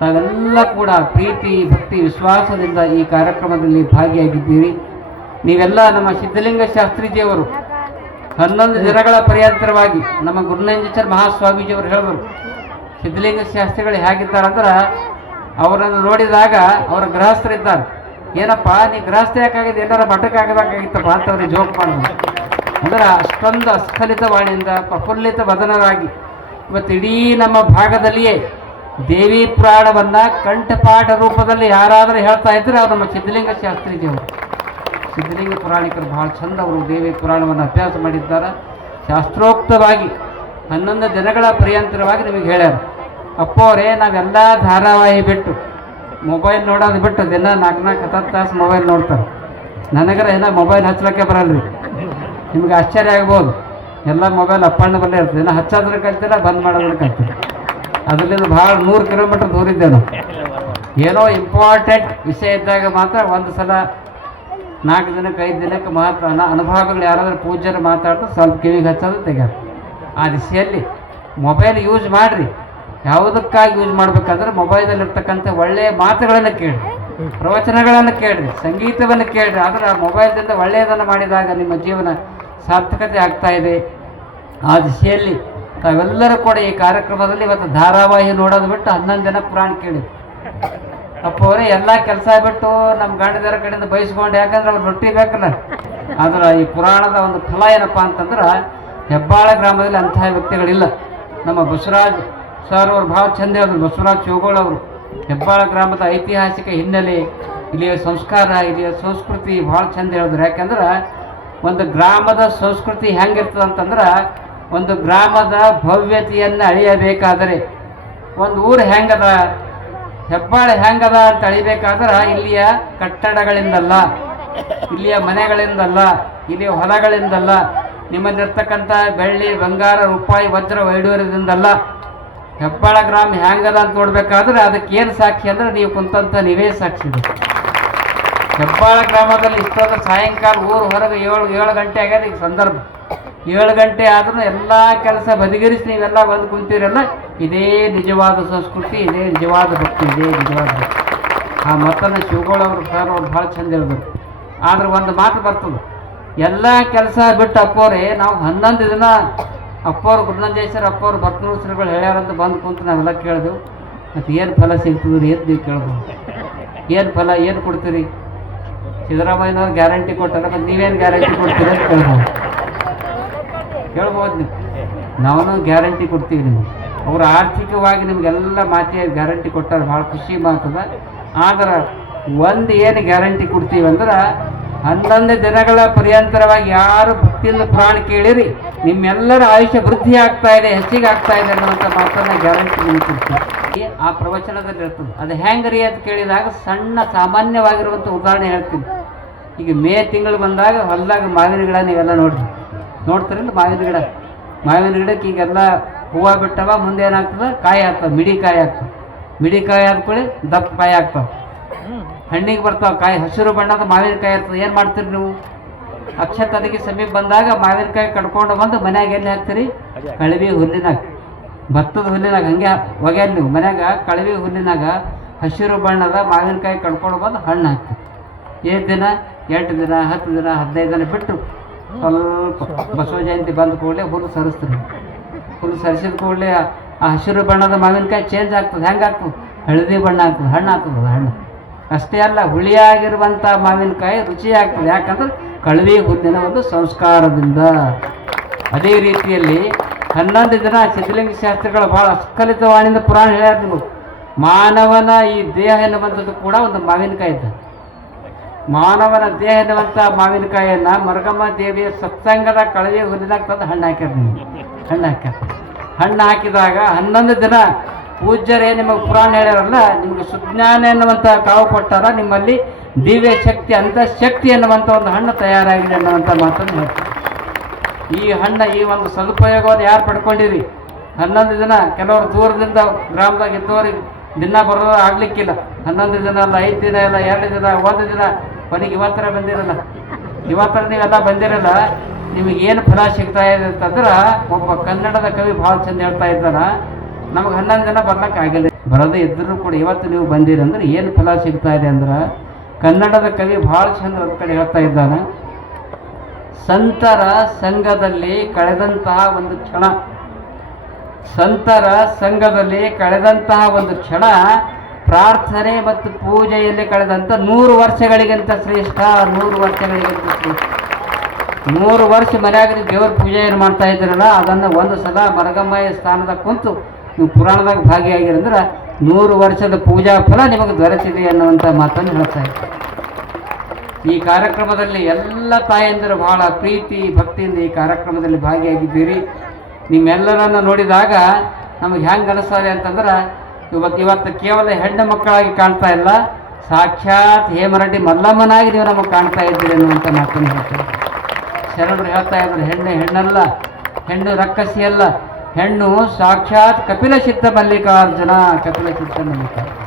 ತಾವೆಲ್ಲ ಕೂಡ ಪ್ರೀತಿ ಭಕ್ತಿ ವಿಶ್ವಾಸದಿಂದ ಈ ಕಾರ್ಯಕ್ರಮದಲ್ಲಿ ಭಾಗಿಯಾಗಿದ್ದೀರಿ. ನೀವೆಲ್ಲ ನಮ್ಮ ಸಿದ್ಧಲಿಂಗ ಶಾಸ್ತ್ರೀಜಿಯವರು 11 ದಿನಗಳ ಪರ್ಯಂತರವಾಗಿ ನಮ್ಮ ಗುರುನಂಜೇಶ್ವರ ಮಹಾಸ್ವಾಮೀಜಿಯವರು ಹೇಳಿದರು, ಸಿದ್ಧಲಿಂಗ ಶಾಸ್ತ್ರಿಗಳು ಹೇಗಿದ್ದಾರಂದ್ರೆ ಅವರನ್ನು ನೋಡಿದಾಗ ಅವರ ಗೃಹಸ್ಥರಿದ್ದಾರೆ. ಏನಪ್ಪ ನೀ ಗೃಹಸ್ಥ ಯಾಕಾಗಿದೆ, ಎಲ್ಲರ ಮಠಕ್ಕೆ ಆಗಬೇಕಾಗಿತ್ತಪ್ಪ ಅಂತ ಅವ್ರಿಗೆ ಜೋಕ್ ಮಾಡೋದು. ಅಂದ್ರೆ ಅಷ್ಟೊಂದು ಅಸ್ಖಲಿತ ವಾಣಿಯಿಂದ ಪ್ರಫುಲ್ಲಿತ ವದನರಾಗಿ ಇವತ್ತು ಇಡೀ ನಮ್ಮ ಭಾಗದಲ್ಲಿಯೇ ದೇವಿ ಪುರಾಣವನ್ನು ಕಂಠಪಾಠ ರೂಪದಲ್ಲಿ ಯಾರಾದರೂ ಹೇಳ್ತಾ ಇದ್ರೆ ಅವ್ರು ನಮ್ಮ ಸಿದ್ಧಲಿಂಗ ಶಾಸ್ತ್ರೀಜಿಯವರು. ಸಿದ್ಧಲಿಂಗ ಪುರಾಣಿಕರು ಭಾಳ ಚಂದ ಅವರು ದೇವಿ ಪುರಾಣವನ್ನು ಅಭ್ಯಾಸ ಮಾಡಿದ್ದಾರೆ. ಶಾಸ್ತ್ರೋಕ್ತವಾಗಿ 11 ದಿನಗಳ ಪರ್ಯಂತರವಾಗಿ ನಿಮಗೆ ಹೇಳ್ಯಾರ. ಅಪ್ಪವರೇ ನಾವೆಲ್ಲ ಧಾರಾವಾಹಿ ಬಿಟ್ಟು ಮೊಬೈಲ್ ನೋಡೋದು ಬಿಟ್ಟು ದಿನ 4-4 ತಾಸು ಮೊಬೈಲ್ ನೋಡ್ತಾರೆ. ನನಗರ ಏನೋ ಮೊಬೈಲ್ ಹಚ್ಚಲಿಕ್ಕೆ ಬರಲ್ರಿ. ನಿಮ್ಗೆ ಆಶ್ಚರ್ಯ ಆಗ್ಬೋದು, ಎಲ್ಲ ಮೊಬೈಲ್ ಅಪ್ಪಣ್ಣ ಬಲ್ಲೇ ಇರ್ತದೆ. ಏನೋ ಹಚ್ಚೋದ್ರ ಕಲ್ತಿಲ್ಲ, ಬಂದ್ ಮಾಡೋದ್ರ ಕಲ್ತಿಲ್ಲ. ಅದರಿಂದ ಭಾಳ 100 ಕಿಲೋಮೀಟರ್ ದೂರ ಇದ್ದೇನೆ. ಏನೋ ಇಂಪಾರ್ಟೆಂಟ್ ವಿಷಯ ಇದ್ದಾಗ ಮಾತ್ರ ಒಂದು ಸಲ 4 ದಿನಕ್ಕೆ 5 ದಿನಕ್ಕೆ ಮಾತ್ರ ಅನುಭವಗಳು ಯಾರಾದರೂ ಪೂಜ್ಯರು ಮಾತಾಡ್ತಾರೆ, ಸ್ವಲ್ಪ ಕಿವಿಗೆ ಹಚ್ಚೋದು ತೆಗ್ಯಾರ. ಆ ದಿಶೆಯಲ್ಲಿ ಮೊಬೈಲ್ ಯೂಸ್ ಮಾಡಿರಿ. ಯಾವುದಕ್ಕಾಗಿ ಯೂಸ್ ಮಾಡಬೇಕಾದ್ರೆ ಮೊಬೈಲಲ್ಲಿರ್ತಕ್ಕಂಥ ಒಳ್ಳೆಯ ಮಾತುಗಳನ್ನು ಕೇಳಿ, ಪ್ರವಚನಗಳನ್ನು ಕೇಳಿರಿ, ಸಂಗೀತವನ್ನು ಕೇಳಿರಿ. ಆದರೆ ಆ ಮೊಬೈಲ್ದಿಂದ ಒಳ್ಳೆಯದನ್ನು ಮಾಡಿದಾಗ ನಿಮ್ಮ ಜೀವನ ಸಾರ್ಥಕತೆ ಆಗ್ತಾ ಇದೆ. ಆ ದಿಶೆಯಲ್ಲಿ ತಾವೆಲ್ಲರೂ ಕೂಡ ಈ ಕಾರ್ಯಕ್ರಮದಲ್ಲಿ ಇವತ್ತು ಧಾರಾವಾಹಿ ನೋಡೋದು ಬಿಟ್ಟು 11 ದಿನ ಪುರಾಣ ಕೇಳಿ. ಅಪ್ಪವರೇ ಎಲ್ಲ ಕೆಲಸ ಬಿಟ್ಟು ನಮ್ಮ ಗಂಡದರ ಕಡೆಯಿಂದ ಬಯಸ್ಕೊಂಡು, ಯಾಕಂದ್ರೆ ಅವ್ರು ರೊಟ್ಟಿ ಬೇಕಲ್ಲ. ಆದ್ರೆ ಈ ಪುರಾಣದ ಒಂದು ಫಲ ಏನಪ್ಪ ಅಂತಂದ್ರೆ ಹೆಬ್ಬಾಳ ಗ್ರಾಮದಲ್ಲಿ ಅಂತಹ ವ್ಯಕ್ತಿಗಳಿಲ್ಲ. ನಮ್ಮ ಬಸವರಾಜ್ ಸರ್ ಅವರು ಭಾಳ ಚಂದ ಹೇಳಿದ್ರು. ಬಸವರಾಜ್ ಚೋಗೋಳ್ ಅವರು ಹೆಬ್ಬಾಳ ಗ್ರಾಮದ ಐತಿಹಾಸಿಕ ಹಿನ್ನೆಲೆ, ಇಲ್ಲಿಯ ಸಂಸ್ಕಾರ, ಇಲ್ಲಿಯ ಸಂಸ್ಕೃತಿ ಭಾಳ ಚಂದ ಹೇಳಿದ್ರು. ಯಾಕಂದ್ರೆ ಒಂದು ಗ್ರಾಮದ ಸಂಸ್ಕೃತಿ ಹೆಂಗಿರ್ತದೆ ಅಂತಂದ್ರೆ, ಒಂದು ಗ್ರಾಮದ ಭವ್ಯತೆಯನ್ನು ಅಳಿಯಬೇಕಾದರೆ, ಒಂದು ಊರು ಹೆಂಗದ, ಹೆಬ್ಬಾಳ ಹೆಂಗದ ಅಂತ ಅಳಿಬೇಕಾದ್ರೆ ಇಲ್ಲಿಯ ಕಟ್ಟಡಗಳಿಂದಲ್ಲ, ಇಲ್ಲಿಯ ಮನೆಗಳಿಂದಲ್ಲ, ಇಲ್ಲಿಯ ಹೊಲಗಳಿಂದಲ್ಲ, ನಿಮ್ಮಲ್ಲಿರ್ತಕ್ಕಂಥ ಬೆಳ್ಳಿ ಬಂಗಾರ ರೂಪಾಯಿ ವಜ್ರ ವೈಡೂರ್ಯದಿಂದಲ್ಲ. ಹೆಬ್ಬಾಳ ಗ್ರಾಮ ಹೆಂಗದ ಅಂತ ನೋಡ್ಬೇಕಾದ್ರೆ ಅದಕ್ಕೆ ಏನು ಸಾಕ್ಷಿ ಅಂದ್ರೆ ನೀವು ಕುಂತಂಥ ನೀವೇ ಸಾಕ್ಷಿ. ಹೆಬ್ಬಾಳ ಗ್ರಾಮದಲ್ಲಿ ಇಷ್ಟೊಂದು ಸಾಯಂಕಾಲ ಊರು ಹೊರಗೆ 7 ಗಂಟೆ ಆಗ್ಯದ. ಈಗ ಸಂದರ್ಭ 7 ಗಂಟೆ ಆದ್ರೂ ಎಲ್ಲ ಕೆಲಸ ಬದಿಗಿರಿಸಿ ನೀವೆಲ್ಲ ಬಂದು ಕುಂತೀರಲ್ಲ, ಇದೇ ನಿಜವಾದ ಸಂಸ್ಕೃತಿ, ಇದೇ ನಿಜವಾದ ಭಕ್ತಿ, ಇದೇ ನಿಜವಾದ ಭಕ್ತಿ. ಆ ಮತ್ತನ್ನು ಶಿವಗೋಳವರು ಸರ್ ಅವ್ರು ಭಾಳ ಚಂದ ಹೇಳಿದ್ರು. ಆದ್ರೆ ಒಂದು ಮಾತು ಬರ್ತದೆ, ಎಲ್ಲ ಕೆಲಸ ಬಿಟ್ಟು ಅಪ್ಪೋರೆ ನಾವು 11 ದಿನ ಅಪ್ಪವ್ರು ಗುರುನಂಜೇಶ್ವರ ಅಪ್ಪವ್ರು ಭಕ್ತನೂರು ಶ್ರೀಗಳು ಹೇಳ್ಯಾರಂತ ಬಂದು ಕುಂತು ನಾವೆಲ್ಲ ಕೇಳಿದೆವು. ಮತ್ತು ಏನು ಫಲ ಸಿಗ್ತದ್ರಿ ಅಂತ ನೀವು ಕೇಳ್ಬೋದು. ಏನು ಫಲ, ಏನು ಕೊಡ್ತೀರಿ? ಸಿದ್ದರಾಮಯ್ಯನವ್ರು ಗ್ಯಾರಂಟಿ ಕೊಟ್ಟಾರ, ಮತ್ತು ನೀವೇನು ಗ್ಯಾರಂಟಿ ಕೊಡ್ತೀರಿ ಅಂತ ಕೇಳ್ಬೋದು ನೀವು. ನಾವು ಗ್ಯಾರಂಟಿ ಕೊಡ್ತೀವಿ ನಿಮಗೆ. ಅವರು ಆರ್ಥಿಕವಾಗಿ ನಿಮಗೆಲ್ಲ ಮಾತಿಯಾಗಿ ಗ್ಯಾರಂಟಿ ಕೊಟ್ಟಾರೆ, ಭಾಳ ಖುಷಿ ಮಾತದ. ಆದ್ರೆ ಒಂದು ಏನು ಗ್ಯಾರಂಟಿ ಕೊಡ್ತೀವಿ ಅಂದ್ರೆ 11 ದಿನಗಳ ಪರ್ಯಂತರವಾಗಿ ಯಾರು ಭಕ್ತಿಯಿಂದ ಪುರಾಣ ಕೇಳಿರಿ ನಿಮ್ಮೆಲ್ಲರ ಆಯುಷ್ಯ ವೃದ್ಧಿ ಆಗ್ತಾ ಇದೆ, ಹೆಚ್ಚಿಗೆ ಆಗ್ತಾ ಇದೆ ಅನ್ನುವಂಥ ಮಾತನ್ನ ಗ್ಯಾರಂಟಿ ಕೊಡ್ತೀವಿ. ಆ ಪ್ರವಚನದಲ್ಲಿ ಇರ್ತದೆ. ಅದು ಹೆಂಗ್ರಿ ಅಂತ ಕೇಳಿದಾಗ ಸಣ್ಣ ಸಾಮಾನ್ಯವಾಗಿರುವಂಥ ಉದಾಹರಣೆ ಹೇಳ್ತೀನಿ. ಈಗ ಮೇ ತಿಂಗಳು ಬಂದಾಗ ಹೊಲದಾಗ ಮಾವಿನ ಗಿಡ ನೀವೆಲ್ಲ ನೋಡ್ತಾರಿಲ್ಲ. ಮಾವಿನ ಗಿಡಕ್ಕೆ ಈಗೆಲ್ಲ ಹೂವು ಬಿಟ್ಟವ, ಮುಂದೆ ಏನಾಗ್ತದೆ, ಕಾಯಿ ಆಗ್ತವೆ, ಮಿಡಿ ಕಾಯಿ ಆಗ್ತವೆ. ಮಿಡಿ ಕಾಯಿ ಆದ್ಕೊಳ್ಳಿ ದಪ್ಪ ಕಾಯಿ ಆಗ್ತಾವೆ, ಹಣ್ಣಿಗೆ ಬರ್ತಾವೆ ಕಾಯಿ. ಹಸಿರು ಬಣ್ಣದ ಮಾವಿನಕಾಯಿ ಇರ್ತದೆ. ಏನು ಮಾಡ್ತೀರಿ ನೀವು? ಅಕ್ಷತದಿಗೆ ಸಮೀಪ ಬಂದಾಗ ಮಾವಿನಕಾಯಿ ಕಡ್ಕೊಂಡು ಬಂದು ಮನ್ಯಾಗ ಎಲ್ಲಿ ಹಾಕ್ತೀರಿ? ಕಳವಿ ಹುಲ್ಲಿನಾಗ, ಭತ್ತದ ಹುಲ್ಲಿನಾಗ ಹಂಗೆ ಒಗ್ಯಾರ ನೀವು. ಮನ್ಯಾಗ ಕಳವಿ ಹುಲ್ಲಿನಾಗ ಹಸಿರು ಬಣ್ಣದ ಮಾವಿನಕಾಯಿ ಕಡ್ಕೊಂಡು ಬಂದು ಹಣ್ಣು ಹಾಕ್ತೀವಿ. 7 ದಿನ, 8 ದಿನ, 10 ದಿನ, 15 ದಿನ ಬಿಟ್ಟು ಸ್ವಲ್ಪ ಬಸವ ಜಯಂತಿ ಬಂದ ಕೂಡಲೇ ಹುಲ್ಲು ಸರಿಸ್ತೀರಿ. ಹುಲ್ಲು ಸರಿಸಿದ ಕೂಡಲೇ ಆ ಹಸಿರು ಬಣ್ಣದ ಮಾವಿನಕಾಯಿ ಚೇಂಜ್ ಆಗ್ತದೆ. ಹೆಂಗಾಗ್ತದೆ? ಹಳದಿ ಬಣ್ಣ ಆಗ್ತದೆ, ಹಣ್ಣು ಆಗ್ತದೆ. ಅದು ಹಣ್ಣು ಅಷ್ಟೇ ಅಲ್ಲ, ಹುಳಿಯಾಗಿರುವಂಥ ಮಾವಿನಕಾಯಿ ರುಚಿ ಆಗ್ತದೆ. ಯಾಕಂದ್ರೆ ಕಳವಿ ಹುಲ್ಲಿನ ಒಂದು ಸಂಸ್ಕಾರದಿಂದ. ಅದೇ ರೀತಿಯಲ್ಲಿ 11 ದಿನ ಸಿದ್ಧಲಿಂಗ ಶಾಸ್ತ್ರಿಗಳು ಭಾಳ ಅಸ್ಖಲಿತವಾಣಿಯಿಂದ ಪುರಾಣ ಹೇಳ್ಯಾರ. ನೀವು ಮಾನವನ ಈ ದೇಹ ಎನ್ನುವಂಥದ್ದು ಕೂಡ ಒಂದು ಮಾವಿನಕಾಯಿ ಇದ್ದ. ಮಾನವನ ದೇಹ ಎನ್ನುವಂಥ ಮಾವಿನಕಾಯಿಯನ್ನು ಮರಗಮ್ಮ ದೇವಿಯ ಸತ್ಸಂಗದ ಕಳವಿ ಹುಲ್ಲಿನಾಗ ತಂದು ಹಣ್ಣು ಹಾಕ್ಯಾರ. ನೀವು ಹಣ್ಣು ಹಾಕಿದಾಗ 11 ದಿನ ಪೂಜ್ಯರೇ ನಿಮಗೆ ಪುರಾಣ ಹೇಳ್ಯಾರಲ್ಲ, ನಿಮಗೆ ಸುಜ್ಞಾನ ಎನ್ನುವಂಥ ಕಾವು ಕೊಟ್ಟಾರ. ನಿಮ್ಮಲ್ಲಿ ದಿವ್ಯ ಶಕ್ತಿ, ಅಂತಃಶಕ್ತಿ ಎನ್ನುವಂಥ ಒಂದು ಹಣ್ಣು ತಯಾರಾಗಿದೆ ಅನ್ನುವಂಥ ಮಾತನ್ನು ಹೇಳ್ತಾರೆ. ಈ ಹಣ್ಣು, ಈ ಒಂದು ಸದುಪಯೋಗವನ್ನು ಯಾರು ಪಡ್ಕೊಂಡಿರಿ? 11 ದಿನ ಕೆಲವರು ದೂರದಿಂದ ಗ್ರಾಮದಾಗ ಇದ್ದವ್ರಿಗೆ ದಿನ ಬರೋದು ಆಗ್ಲಿಕ್ಕಿಲ್ಲ. 11 ದಿನ ಅಲ್ಲ, 5 ದಿನ ಇಲ್ಲ, 2 ದಿನ, 1 ದಿನ ಕೊನೆಗೆ ಇವತ್ತರ ಬಂದಿರಲ್ಲ, ಇವತ್ತರ ನೀವೆಲ್ಲ ಬಂದಿರಲ್ಲ. ನಿಮಗೆ ಏನು ಫಲ ಸಿಗ್ತಾ ಇದೆ ಅಂತಂದ್ರೆ, ಒಬ್ಬ ಕನ್ನಡದ ಕವಿ ಭಾಳ ಚಂದ ಹೇಳ್ತಾ ಇದ್ದಾನ, ನಮಗೆ 11 ದಿನ ಬರ್ಲಿಕ್ಕೆ ಆಗಿಲ್ಲ, ಬರದೇ ಇದ್ದರೂ ಕೂಡ ಇವತ್ತು ನೀವು ಬಂದಿರಿ ಅಂದ್ರೆ ಏನು ಫಲ ಸಿಗ್ತಾ ಇದೆ ಅಂದ್ರೆ, ಕನ್ನಡದ ಕವಿ ಭಾಳ ಚಂದ ಒಂದು ಕಡೆ ಹೇಳ್ತಾ ಇದ್ದಾನೆ, ಸಂತರ ಸಂಘದಲ್ಲಿ ಕಳೆದಂತಹ ಒಂದು ಕ್ಷಣ, ಸಂತರ ಸಂಘದಲ್ಲಿ ಕಳೆದಂತಹ ಒಂದು ಕ್ಷಣ ಪ್ರಾರ್ಥನೆ ಮತ್ತು ಪೂಜೆಯಲ್ಲಿ ಕಳೆದಂಥ 100 ವರ್ಷಗಳಿಗಿಂತ ಶ್ರೇಷ್ಠ. 100 ವರ್ಷಗಳಿಗಿಂತ ಶ್ರೇಷ್ಠ. 100 ವರ್ಷ ಮನೆಯಾಗ ನೀವು ದೇವರ ಪೂಜೆಯನ್ನು ಮಾಡ್ತಾ ಇದ್ದೀರಲ್ಲ, ಅದನ್ನು ಒಂದು ಸಲ ಮರಗಮ್ಮಯ್ಯ ಸ್ಥಾನದ ಕುಂತು ನೀವು ಪುರಾಣದಾಗ ಭಾಗಿಯಾಗಿರಂದ್ರೆ 100 ವರ್ಷದ ಪೂಜಾ ಫಲ ನಿಮಗೆ ದೊರೆತಿದೆ ಅನ್ನುವಂಥ ಮಾತನ್ನು ಹೇಳ್ತಾ ಇದ್ದಾರೆ. ಈ ಕಾರ್ಯಕ್ರಮದಲ್ಲಿ ಎಲ್ಲ ತಾಯಂದಿರು ಬಹಳ ಪ್ರೀತಿ ಭಕ್ತಿಯಿಂದ ಈ ಕಾರ್ಯಕ್ರಮದಲ್ಲಿ ಭಾಗಿಯಾಗಿದ್ದೀರಿ. ನಿಮ್ಮೆಲ್ಲರನ್ನು ನೋಡಿದಾಗ ನಮಗೆ ಹೆಂಗೆ ಅನಿಸ್ತದೆ ಅಂತಂದ್ರೆ, ಇವತ್ತು ಕೇವಲ ಹೆಣ್ಣು ಮಕ್ಕಳಾಗಿ ಕಾಣ್ತಾ ಇಲ್ಲ, ಸಾಕ್ಷಾತ್ ಹೇಮರೆಡ್ಡಿ ಮಲ್ಲಮ್ಮನಾಗಿ ನೀವು ನಮಗೆ ಕಾಣ್ತಾ ಇದ್ದೀರಿ ಅನ್ನುವಂಥ ಮಾತನ್ನು ಹೇಳ್ತಾರೆ. ಶರಣರು ಹೇಳ್ತಾ ಇದ್ದಾರೆ, ಹೆಣ್ಣಲ್ಲ, ಹೆಣ್ಣು ರಕ್ಕಸಿ ಅಲ್ಲ, ಹೆಣ್ಣು ಸಾಕ್ಷಾತ್ ಕಪಿಲ ಸಿದ್ಧ ಮಲ್ಲಿಕಾರ್ಜುನ, ಕಪಿಲ ಸಿದ್ಧ ಮಲ್ಲಿಕಾರ್ಜುನ.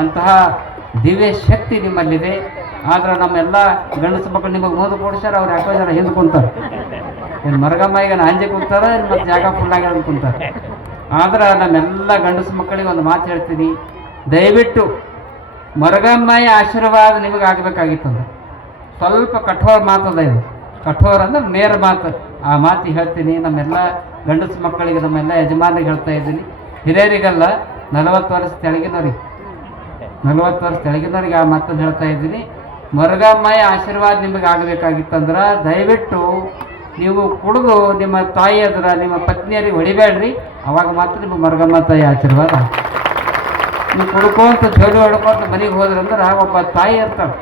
ಅಂತಹ ದಿವ್ಯ ಶಕ್ತಿ ನಿಮ್ಮಲ್ಲಿದೆ. ಆದ್ರೆ ನಮ್ಮೆಲ್ಲ ಗಂಡಸು ಮಕ್ಕಳು ನಿಮಗೆ ಮೋದು ಕೊಡಿಸ್ಯಾರ, ಅವ್ರು ಯಾಕೋ ಜನ ಹಿಂದೆ ಕುಂತಾರೆ. ಇನ್ನು ಮರಗಮ್ಮ ಈಗ ಅಂಜೆ ಕುಂತಾರೆ, ಮತ್ತು ಜಾಗ ಫುಲ್ಲಾಗಿ ಕುಂತಾರೆ. ಆದ್ರೆ ನಮ್ಮೆಲ್ಲ ಗಂಡಸು ಮಕ್ಕಳಿಗೆ ಒಂದು ಮಾತು ಹೇಳ್ತೀನಿ, ದಯವಿಟ್ಟು ಮರಗಮ್ಮಯ್ಯ ಆಶೀರ್ವಾದ ನಿಮಗೆ ಆಗಬೇಕಾಗಿತ್ತಂದ್ರೆ, ಸ್ವಲ್ಪ ಕಠೋರ ಮಾತದ ಇದು, ಕಠೋರ ಅಂದ್ರೆ ನೇರ ಮಾತು. ಆ ಮಾತು ಹೇಳ್ತೀನಿ ನಮ್ಮೆಲ್ಲ ಗಂಡಸು ಮಕ್ಕಳಿಗೆ, ನಮ್ಮೆಲ್ಲ ಯಜಮಾನಿಗೆ ಹೇಳ್ತಾ ಇದ್ದೀನಿ, ಹಿರಿಯರಿಗಲ್ಲ, 40 ವರ್ಷ ತೆಳಗಿನವ್ರಿಗೆ, 40 ವರ್ಷ ತೆಳಗಿನವ್ರಿಗೆ ಆ ಮಾತನ್ನು ಹೇಳ್ತಾ ಇದ್ದೀನಿ. ಮರಗಮ್ಮಯ್ಯ ಆಶೀರ್ವಾದ ನಿಮಗೆ ಆಗಬೇಕಾಗಿತ್ತಂದ್ರೆ ದಯವಿಟ್ಟು ನೀವು ಕುಡಿದು ನಿಮ್ಮ ತಾಯಿ ಎದುರ ನಿಮ್ಮ ಪತ್ನಿಯರಿಗೆ ಹೊಡಿಬೇಡ್ರಿ, ಅವಾಗ ಮಾತ್ರ ನಿಮ್ಮ ಮರಗಮ್ಮ ತಾಯಿ ಆಶೀರ್ವಾದ. ನೀವು ಕುಡ್ಕೊಂತ ಜೋಲಿ ಹೊಡ್ಕೊಂತ ಮನೆಗೆ ಹೋದ್ರಂದ್ರೆ ಒಬ್ಬ ತಾಯಿ ಇರ್ತಾಳೆ,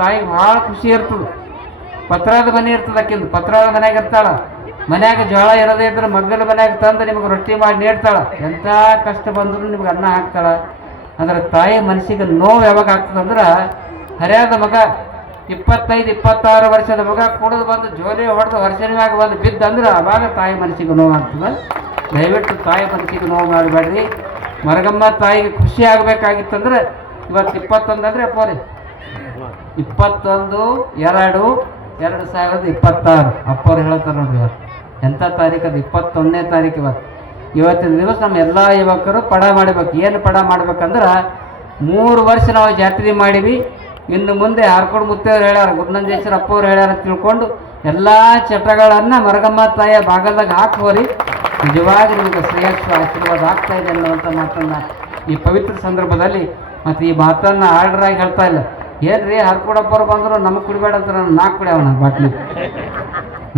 ತಾಯಿಗೆ ಭಾಳ ಖುಷಿ ಇರ್ತದೆ. ಪತ್ರದ ಮನೆ ಇರ್ತದೆ, ಆಕಿಂದು ಪತ್ರದ ಮನ್ಯಾಗ ಇರ್ತಾಳ, ಮನ್ಯಾಗ ಜೋಳ ಇರೋದೇ ಇದ್ರೆ ಮಗ್ಗಲ ಮನ್ಯಾಗ ತಂದು ನಿಮಗೆ ರೊಟ್ಟಿ ಮಾಡಿ ನೀಡ್ತಾಳ, ಎಂಥ ಕಷ್ಟ ಬಂದರೂ ನಿಮ್ಗೆ ಅನ್ನ ಹಾಕ್ತಾಳ. ಅಂದ್ರೆ ತಾಯಿ ಮನಸ್ಸಿಗೆ ನೋವು ಯಾವಾಗ ಆಗ್ತದಂದ್ರೆ, ಹರಿಯಾದ ಮಗ 25-26 ವರ್ಷದ ಮಗ ಕುಡಿದು ಬಂದು ಜೋಲಿ ಹೊಡೆದು ವರ್ಷದ ಮ್ಯಾಗ ಬಂದು ಬಿದ್ದಂದ್ರೆ ಅವಾಗ ತಾಯಿ ಮನಸ್ಸಿಗೆ ನೋವು ಆಗ್ತದೆ. ದಯವಿಟ್ಟು ತಾಯಿ ಮನಸ್ಸಿಗೆ ನೋವು ಮಾಡಬೇಡ್ರಿ. ಮರಗಮ್ಮ ತಾಯಿಗೆ ಖುಷಿ ಆಗಬೇಕಾಗಿತ್ತಂದ್ರೆ ಇವತ್ತು 21 ಅಂದರೆ ಅಪ್ಪೋರಿ 21/2/2026 ಅಪ್ಪವ್ರು ಹೇಳ್ತಾರೆ ನೋಡ್ರಿ. ಇವತ್ತು ಎಂಥ ತಾರೀಕು ಅದು? 21ನೇ ತಾರೀಕು. ಇವತ್ತಿನ ದಿವಸ ನಮ್ಮ ಎಲ್ಲ ಯುವಕರು ಪಡ ಮಾಡಬೇಕು. ಏನು ಪಡ ಮಾಡ್ಬೇಕಂದ್ರೆ, 3 ವರ್ಷ ನಾವು ಜಾತ್ರೆ ಮಾಡೀವಿ, ಇನ್ನು ಮುಂದೆ ಹಾರ್ಕೊಂಡು ಮುತ್ತೇವ್ರು ಹೇಳ್ಯಾರ, ಗುರುನಂಜೇಶ್ವರ ಅಪ್ಪವ್ರು ಹೇಳ್ಯಾರ ತಿಳ್ಕೊಂಡು ಎಲ್ಲ ಚಟಗಳನ್ನು ಮರಗಮ್ಮ ತಾಯಿಯ ಭಾಗದಾಗ ಹಾಕೋರಿ. ನಿಜವಾಗಿ ನಿಮಗೆ ಶ್ರೇಯಸ್ಸು ಆಶೀರ್ವಾದ ಆಗ್ತಾ ಇದೆ ಅನ್ನುವಂಥ ಮಾತನ್ನು ಈ ಪವಿತ್ರ ಸಂದರ್ಭದಲ್ಲಿ, ಮತ್ತು ಈ ಮಾತನ್ನು ಆರ್ಡ್ರಾಗಿ ಹೇಳ್ತಾ ಇಲ್ಲ. ಏನ್ರಿ ಹರ್ಕೊಡಪ್ಪವ್ರು ಬಂದರು ನಮಗೆ ಕುಡಿಬೇಡ ಅಂತ, ನಾನು 4 ಕುಡಿಯವನ ಬಾಟ್ಲಿ,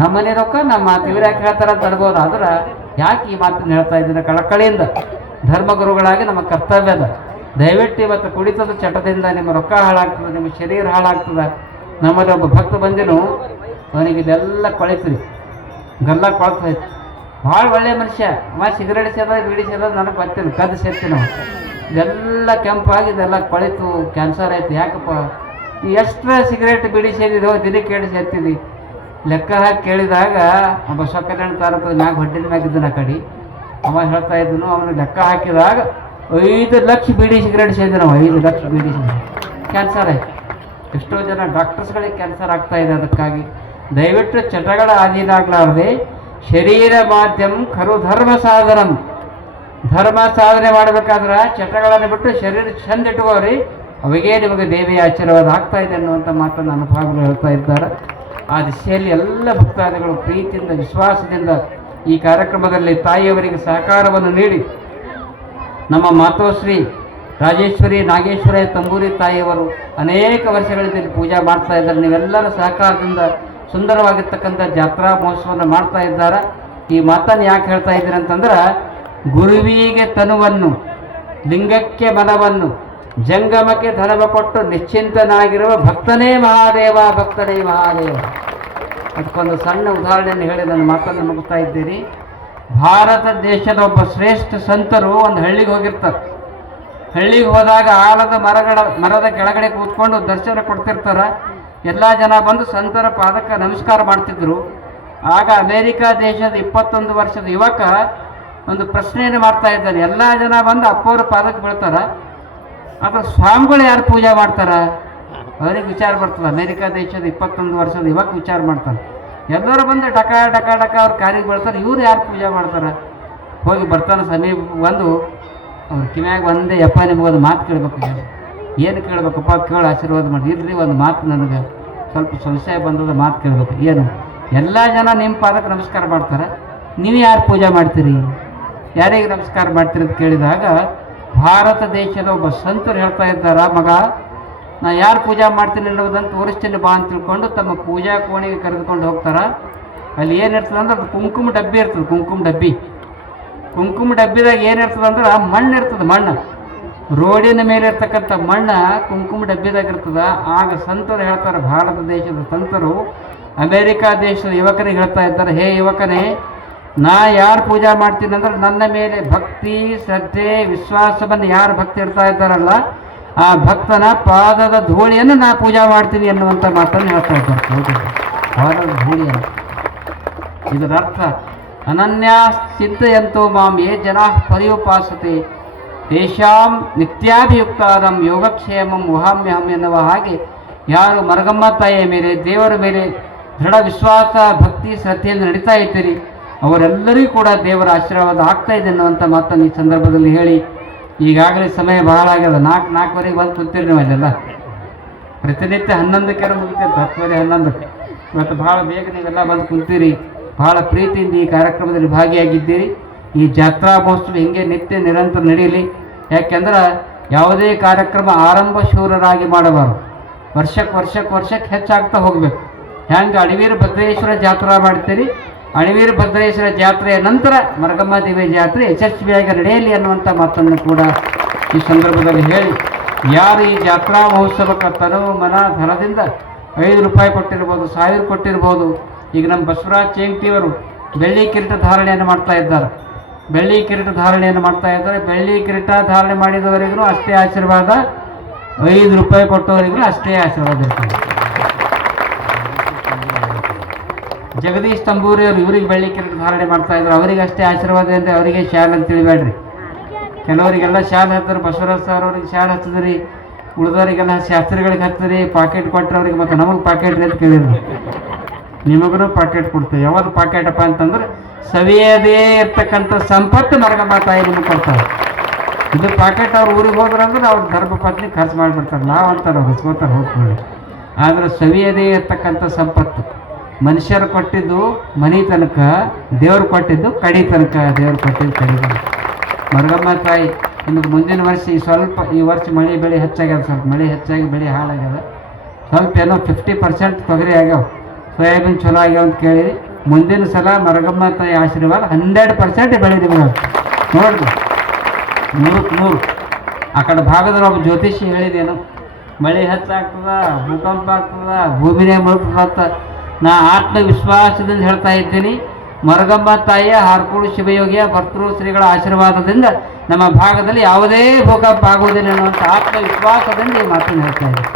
ನಮ್ಮ ಮನೆ ರೊಕ್ಕ ನಮ್ಮ ಮಾತು ಇವ್ರು ಯಾಕೆ ಹೇಳ್ತಾರೆ ಅಂತ ಅನ್ಬೋದು. ಆದ್ರೆ ಯಾಕೆ ಈ ಮಾತನ್ನು ಹೇಳ್ತಾ ಇದ್ದೀನಿ? ಕಳಕಳಿಯಿಂದ ಧರ್ಮಗುರುಗಳಾಗಿ ನಮ್ಮ ಕರ್ತವ್ಯ ಅದ. ದಯವಿಟ್ಟು ಇವತ್ತು ಕುಡಿತದ ಚಟದಿಂದ ನಿಮ್ಮ ರೊಕ್ಕ ಹಾಳಾಗ್ತದೆ, ನಿಮ್ಮ ಶರೀರ ಹಾಳಾಗ್ತದೆ. ನಮ್ಮಲ್ಲಿ ಒಬ್ಬ ಭಕ್ತ ಬಂದಿನು, ಅವನಿಗೆ ಇದೆಲ್ಲ ಕೊಳಿತ್ರಿ, ಗಲ್ಲ ಕೊಳ್ತೈತಿ. ಭಾಳ ಒಳ್ಳೆಯ ಮನುಷ್ಯ, ಅವ ಸಿಗರೇಟ್ ಸೇದ ಬೀಡಿ ಸೇದ ನನಗೆ ಗೊತ್ತಿಲ್ಲ, ಕದ್ದು ಸೇರ್ತೀವಿ ನಾವು. ಇದೆಲ್ಲ ಕೆಂಪಾಗಿ ಇದೆಲ್ಲ ಕೊಳಿತು, ಕ್ಯಾನ್ಸರ್ ಆಯ್ತು. ಯಾಕಪ್ಪ ಎಷ್ಟು ಸಿಗರೇಟ್ ಬೀಡಿ ಸೇದಿದೋ, ದಿನಕ್ಕೆ 2 ಸೇರ್ತೀವಿ. ಲೆಕ್ಕ ಹಾಕಿ ಕೇಳಿದಾಗ ಒಬ್ಬ ಸೊಕ್ಕಲ್ಯಾಣ ತಾಲೂಕು ಮ್ಯಾಗ ಹೊಡ್ಡಿನ ಮ್ಯಾಗಿದ್ದನ ಕಡೆ ಅವ ಹೇಳ್ತಾ ಇದ್ದನು, ಅವನು ಲೆಕ್ಕ ಹಾಕಿದಾಗ 5 ಲಕ್ಷ ಬೀಡಿ ಸಿಗರೇಟ್ ಸೇದಿನ, 5 ಲಕ್ಷ ಬೀಡಿ ಸಿಗರೇಟ್. ಕ್ಯಾನ್ಸರ್ ಆಯ್ತು. ಎಷ್ಟೋ ಜನ ಡಾಕ್ಟರ್ಸ್ಗಳಿಗೆ ಕ್ಯಾನ್ಸರ್ ಆಗ್ತಾ ಇದೆ. ಅದಕ್ಕಾಗಿ ದಯವಿಟ್ಟು ಚಟಗಳ ಅಧೀನಾಗಲಾರದೆ ಶರೀರ ಮಾಧ್ಯಮ ಖರು ಧರ್ಮ ಸಾಧನಂ, ಧರ್ಮ ಸಾಧನೆ ಮಾಡಬೇಕಾದ್ರೆ ಚಟಗಳನ್ನು ಬಿಟ್ಟು ಶರೀರ ಚಂದ ಇಟ್ಕೋರಿ, ಅವಾಗೇ ನಿಮಗೆ ದೇವಿಯ ಆಶೀರ್ವಾದ ಆಗ್ತಾ ಇದೆ ಅನ್ನುವಂಥ ಮಾತನ್ನು ಅನುಭವಗಳು ಹೇಳ್ತಾ ಇದ್ದಾರೆ. ಆ ದಿಶೆಯಲ್ಲಿ ಎಲ್ಲ ಭಕ್ತಾದಿಗಳು ಪ್ರೀತಿಯಿಂದ ವಿಶ್ವಾಸದಿಂದ ಈ ಕಾರ್ಯಕ್ರಮದಲ್ಲಿ ತಾಯಿಯವರಿಗೆ ಸಹಕಾರವನ್ನು ನೀಡಿ ನಮ್ಮ ಮಾತೋಶ್ರೀ ರಾಜೇಶ್ವರಿ ನಾಗೇಶ್ವರ ತಂಬೂರಿ ತಾಯಿಯವರು ಅನೇಕ ವರ್ಷಗಳಿಂದ ಪೂಜಾ ಮಾಡ್ತಾ ಇದ್ದಾರೆ. ನೀವೆಲ್ಲರ ಸಹಕಾರದಿಂದ ಸುಂದರವಾಗಿರ್ತಕ್ಕಂಥ ಜಾತ್ರಾ ಮಹೋತ್ಸವವನ್ನು ಮಾಡ್ತಾ ಇದ್ದಾರೆ. ಈ ಮಾತನ್ನು ಯಾಕೆ ಹೇಳ್ತಾ ಇದ್ದೀರಿ ಅಂತಂದ್ರೆ, ಗುರುವಿಗೆ ತನುವನ್ನು, ಲಿಂಗಕ್ಕೆ ಮನವನ್ನು, ಜಂಗಮಕ್ಕೆ ಧನವ ಕೊಟ್ಟು ನಿಶ್ಚಿಂತನಾಗಿರುವ ಭಕ್ತನೇ ಮಹಾದೇವ, ಭಕ್ತನೇ ಮಹಾದೇವ. ಅದಕ್ಕೊಂದು ಸಣ್ಣ ಉದಾಹರಣೆಯನ್ನು ಹೇಳಿ ನನ್ನ ಮಾತನ್ನು ಮುಗಿಸ್ತಾ ಇದ್ದೀನಿ. ಭಾರತ ದೇಶದ ಒಬ್ಬ ಶ್ರೇಷ್ಠ ಸಂತರು ಒಂದು ಹಳ್ಳಿಗೆ ಹೋಗಿರ್ತಾರೆ. ಹಳ್ಳಿಗೆ ಹೋದಾಗ ಆಲದ ಮರದ ಕೆಳಗಡೆ ಕೂತ್ಕೊಂಡು ದರ್ಶನ ಕೊಡ್ತಿರ್ತಾರೆ. ಎಲ್ಲ ಜನ ಬಂದು ಸಂತರ ಪಾದಕ್ಕೆ ನಮಸ್ಕಾರ ಮಾಡ್ತಿದ್ರು. ಆಗ ಅಮೇರಿಕಾ ದೇಶದ 21 ವರ್ಷದ ಯುವಕ ಒಂದು ಪ್ರಶ್ನೆಯನ್ನು ಮಾಡ್ತಾ ಇದ್ದಾನೆ. ಎಲ್ಲ ಜನ ಬಂದು ಅಪ್ಪವ್ರ ಪಾದಕ್ಕೆ ಬೀಳ್ತಾರೆ. ಅಥವಾ ಸ್ವಾಮಿಗಳು ಯಾರು ಪೂಜೆ ಮಾಡ್ತಾರ ಅವ್ರಿಗೆ ವಿಚಾರ ಬರ್ತದೆ. ಅಮೇರಿಕಾ ದೇಶದ 21 ವರ್ಷದ ಇವಾಗ ವಿಚಾರ ಮಾಡ್ತಾರೆ. ಎಲ್ಲರೂ ಬಂದು ಡಕ ಡಕ ಡಕ ಅವ್ರ ಕಾರ್ಯಕ್ಕೆ ಬರ್ತಾರೆ. ಇವ್ರು ಯಾರು ಪೂಜೆ ಮಾಡ್ತಾರೆ? ಹೋಗಿ ಬರ್ತಾನೆ ಸಮೀಪ ಬಂದು ಅವ್ರ ಕಿವ್ಯಾಗ ಒಂದೇ ಯಪ್ಪ ನಿಮಗೊಂದು ಮಾತು ಕೇಳಬೇಕು. ಏನು ಕೇಳಬೇಕಪ್ಪ? ಕೇಳಿ ಆಶೀರ್ವಾದ ಮಾಡಿ. ಇರಲಿ ಒಂದು ಮಾತು ನನಗೆ ಸ್ವಲ್ಪ ಸಂಶಯ ಬಂದದ, ಮಾತು ಕೇಳಬೇಕು. ಏನು? ಎಲ್ಲ ಜನ ನಿಮ್ಮ ಪಾದಕ್ಕೆ ನಮಸ್ಕಾರ ಮಾಡ್ತಾರೆ, ನೀವು ಯಾರು ಪೂಜೆ ಮಾಡ್ತೀರಿ? ಯಾರಿಗೆ ನಮಸ್ಕಾರ ಮಾಡ್ತೀರಿ ಅಂತ ಕೇಳಿದಾಗ ಭಾರತ ದೇಶದ ಒಬ್ಬ ಸಂತರು ಹೇಳ್ತಾ ಇದ್ದಾರ, ಮಗ ನಾ ಯಾರು ಪೂಜೆ ಮಾಡ್ತೀನಿ ಅನ್ನೋದನ್ನು ತೋರಿಸ್ತೀನಿ ಬಾ ಅಂತ ತಿಳ್ಕೊಂಡು ತಮ್ಮ ಪೂಜಾ ಕೋಣೆಗೆ ಕರೆದುಕೊಂಡು ಹೋಗ್ತಾರ. ಅಲ್ಲಿ ಏನಿರ್ತದೆ ಅಂದ್ರೆ ಅದು ಕುಂಕುಮ ಡಬ್ಬಿ ಇರ್ತದೆ. ಕುಂಕುಮ ಡಬ್ಬಿದಾಗ ಏನಿರ್ತದೆ ಅಂದ್ರೆ ಮಣ್ಣು ಇರ್ತದೆ. ಮಣ್ಣು ರೋಡಿನ ಮೇಲೆ ಇರ್ತಕ್ಕಂಥ ಮಣ್ಣು ಕುಂಕುಮ ಡಬ್ಬಿದಾಗ ಇರ್ತದೆ. ಆಗ ಸಂತರು ಹೇಳ್ತಾರೆ, ಭಾರತ ದೇಶದ ಸಂತರು ಅಮೇರಿಕಾ ದೇಶದ ಯುವಕರಿಗೆ ಹೇಳ್ತಾ ಇದ್ದಾರೆ, ಹೇ ಯುವಕನೇ, ನಾ ಯಾರು ಪೂಜೆ ಮಾಡ್ತೀನಿ ಅಂದ್ರೆ ನನ್ನ ಮೇಲೆ ಭಕ್ತಿ, ಶ್ರದ್ಧೆ, ವಿಶ್ವಾಸವನ್ನು ಯಾರು ಭಕ್ತಿ ಇಡ್ತಾ ಇದ್ದಾರಲ್ಲ ಆ ಭಕ್ತನ ಪಾದದ ಧೂಳಿಯನ್ನು ನಾ ಪೂಜೆ ಮಾಡ್ತೀನಿ ಎನ್ನುವಂಥ ಮಾತನ್ನು ಹೇಳ್ತಾ ಇದ್ದಾರೆ. ಪಾದದ ಧೂಳಿಯನ್ನು. ಇದರ ಅರ್ಥ ಅನನ್ಯಾ ಚಿಂತೆಯಂತೋ ಮಾಂ ಯೇ ಜನಾ ಪರ್ಯುಪಾಸತೆ ತೇಷಾಂ ನಿತ್ಯಾಭಿಯುಕ್ತಾದಂ ಯೋಗಕ್ಷೇಮಂ ವಹಾಮ್ಯಹಂ ಎನ್ನುವ ಹಾಗೆ ಯಾರು ಮರಗಮ್ಮ ತಾಯಿಯ ಮೇಲೆ, ದೇವರ ಮೇಲೆ ದೃಢ ವಿಶ್ವಾಸ, ಭಕ್ತಿ, ಶ್ರದ್ಧೆಯಿಂದ ನಡೀತಾ ಇದ್ದೀರಿ ಅವರೆಲ್ಲರಿಗೂ ಕೂಡ ದೇವರ ಆಶೀರ್ವಾದ ಆಗ್ತಾ ಇದೆ ಅನ್ನುವಂಥ ಮಾತನ್ನು ಈ ಸಂದರ್ಭದಲ್ಲಿ ಹೇಳಿ, ಈಗಾಗಲೇ ಸಮಯ ಬಹಳ ಆಗ್ಯದ. 4:04ವರೆಗೆ ಬಂದು ಕೂತೀರಿ ನೀವು ಅಲ್ಲೆಲ್ಲ. ಪ್ರತಿನಿತ್ಯ 11ಕ್ಕೆ ಮುಗಿತೀರಿ, 10:10 11ಕ್ಕೆ. ಇವತ್ತು ಭಾಳ ಬೇಗ ನೀವೆಲ್ಲ ಬಂದು ಕುಂತೀರಿ. ಬಹಳ ಪ್ರೀತಿಯಿಂದ ಈ ಕಾರ್ಯಕ್ರಮದಲ್ಲಿ ಭಾಗಿಯಾಗಿದ್ದೀರಿ. ಈ ಜಾತ್ರಾ ಮಹೋತ್ಸವ ಹಿಂಗೆ ನಿತ್ಯ ನಿರಂತರ ನಡೆಯಲಿ. ಯಾಕೆಂದ್ರೆ ಯಾವುದೇ ಕಾರ್ಯಕ್ರಮ ಆರಂಭ ಶೂರರಾಗಿ ಮಾಡಬಾರ್ದು. ವರ್ಷಕ್ಕೆ ಹೆಚ್ಚಾಗ್ತಾ ಹೋಗಬೇಕು. ಹೆಂಗೆ ಅಣಿವೀರ ಭದ್ರೇಶ್ವರ ಜಾತ್ರಾ ಮಾಡ್ತೀರಿ, ಅಣಿವೀರ ಭದ್ರೇಶ್ವರ ಜಾತ್ರೆಯ ನಂತರ ಮರಗಮ್ಮ ದೇವಿ ಜಾತ್ರೆ ಯಶಸ್ವಿಯಾಗಿ ನಡೆಯಲಿ ಅನ್ನುವಂಥ ಮಾತನ್ನು ಕೂಡ ಈ ಸಂದರ್ಭದಲ್ಲಿ ಹೇಳಿ, ಯಾರು ಈ ಜಾತ್ರಾ ಮಹೋತ್ಸವಕ್ಕೆ ತನು ಮನ ಧನದಿಂದ 5 ರೂಪಾಯಿ ಕೊಟ್ಟಿರ್ಬೋದು, 1000 ಕೊಟ್ಟಿರ್ಬೋದು. ಈಗ ನಮ್ಮ ಬಸವರಾಜ್ ಚೇಂಗ್ಟಿಯವರು ಬೆಳ್ಳಿ ಕಿರೀಟ ಧಾರಣೆಯನ್ನು ಮಾಡ್ತಾ ಇದ್ದಾರೆ. ಬೆಳ್ಳಿ ಕಿರೀಟ ಧಾರಣೆ ಮಾಡಿದವರಿಗೂ ಅಷ್ಟೇ ಆಶೀರ್ವಾದ, 5 ರೂಪಾಯಿ ಕೊಟ್ಟವರಿಗೂ ಅಷ್ಟೇ ಆಶೀರ್ವಾದ ಇರ್ತದೆ. ಜಗದೀಶ್ ತಂಬೂರಿ ಅವರು ಇವರಿಗೆ ಬೆಳ್ಳಿ ಕಿರೀಟ ಧಾರಣೆ ಮಾಡ್ತಾ ಇದ್ರು, ಅವರಿಗೆ ಅಷ್ಟೇ ಆಶೀರ್ವಾದ ಅಂದರೆ ಅವರಿಗೆ ಶಾಲ್ ಅಂತ ತಿಳಿಬೇಡ್ರಿ. ಕೆಲವರಿಗೆಲ್ಲ ಶಾಲ್ ಹತ್ತಿರ, ಬಸವರಾಜ್ ಸರ್ ಅವ್ರಿಗೆ ಶಾಲ್ ಹತ್ತಿದ್ರಿ, ಉಳಿದವರಿಗೆಲ್ಲ ಶಾಸ್ತ್ರಿಗಳಿಗೆ ಹತ್ತಿರಿ, ಪಾಕೆಟ್ ಕೊಟ್ಟರವ್ರಿಗೆ ಮತ್ತು ನಮಗೆ ಪಾಕೆಟ್ ಅಂತ ಕೇಳಿದ್ರು. ನಿಮಗೂ ಪಾಕೆಟ್ ಕೊಡ್ತೀವಿ. ಯಾವ್ದು ಪಾಕೆಟಪ್ಪ ಅಂತಂದ್ರೆ ಸವಿಯದೇ ಇರ್ತಕ್ಕಂಥ ಸಂಪತ್ತು ಮರಗಮ್ಮ ತಾಯಿ ನಿಮಗೆ ಕೊಡ್ತಾರೆ. ಇದು ಪಾಕೆಟ್ ಅವ್ರು ಊರಿಗೆ ಹೋದ್ರಂದ್ರೆ ಅವ್ರ ಧರ್ಮಪತ್ನಿ ಖರ್ಚು ಮಾಡಿಬಿಡ್ತಾರೆ. ನಾವು ಅಂತಾರೆ ಹೊಸ್ಕೋತಾರೆ ಹೋಗ್ತೀವಿ. ಆದರೆ ಸವಿಯದೇ ಇರ್ತಕ್ಕಂಥ ಸಂಪತ್ತು ಮನುಷ್ಯರು ಕೊಟ್ಟಿದ್ದು ಮನೆ ತನಕ, ದೇವ್ರು ಕೊಟ್ಟಿದ್ದು ಕಡಿ ತನಕ. ದೇವ್ರು ಕೊಟ್ಟಿದ್ದು ಕಡಿ ತನಕ. ಮರಗಮ್ಮ ತಾಯಿ ನಿಮಗೆ ಮುಂದಿನ ವರ್ಷ ಈ ವರ್ಷ ಬೆಳೆ ಹೆಚ್ಚಾಗ್ಯದ. ಸ್ವಲ್ಪ ಮಳೆ ಹೆಚ್ಚಾಗಿ ಬೆಳೆ ಹಾಳಾಗ್ಯದ. ಸ್ವಲ್ಪ ಏನೋ 50% ತೊಗರಿ ಆಗ್ಯಾವ, ಸೋಯಾಬೀನ್ ಚಲೋ ಆಗ್ಯಾವ ಅಂತ ಕೇಳಿ ಮುಂದಿನ ಸಲ ಮರಗಮ್ಮ ತಾಯಿ ಆಶೀರ್ವಾದ 100% ಬೆಳೆ ನಿಮಗೆ ನೋಡ್ರಿ. 100 ಆ ಕಡೆ ಭಾಗದಲ್ಲಿ ಒಬ್ಬ ಜ್ಯೋತಿಷಿ ಹೇಳಿದೇನು, ಮಳೆ ಹೆಚ್ಚಾಗ್ತದ, ಭೂಕಂಪ ಆಗ್ತದ, ಭೂಮಿನೇ ಮುಳುಗ್ತದ ಅಂತ. ನಾ ಆತ್ಮವಿಶ್ವಾಸದಿಂದ ಹೇಳ್ತಾ ಇದ್ದೀನಿ, ಮರಗಮ್ಮ ತಾಯಿಯ ಹಾರ್ಕೂಡು ಶಿವಯೋಗಿಯ ಭರ್ತೃ ಶ್ರೀಗಳ ಆಶೀರ್ವಾದದಿಂದ ನಮ್ಮ ಭಾಗದಲ್ಲಿ ಯಾವುದೇ ಭೂಕಂಪ ಆಗುವುದಿಲ್ಲ ಅನ್ನುವಂಥ ಆತ್ಮವಿಶ್ವಾಸದಿಂದ ಈ ಮಾತನ್ನು ಹೇಳ್ತಾ ಇದ್ದೀನಿ.